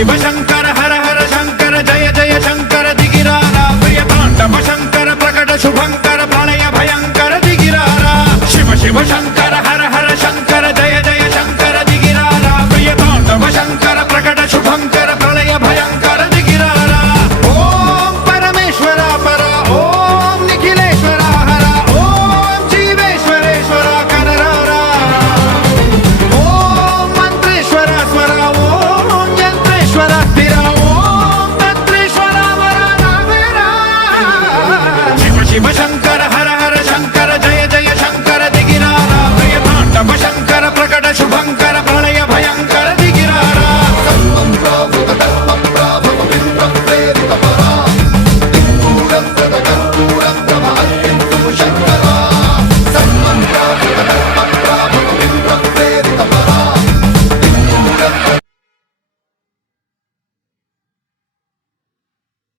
शिव शंकर हर हर शंकर जय जय शंकर दिगिरारा प्रिय तांडव शंकर प्रकट शुभंकर प्रलय भयंकर दिगिरारा शिव शिव शंकर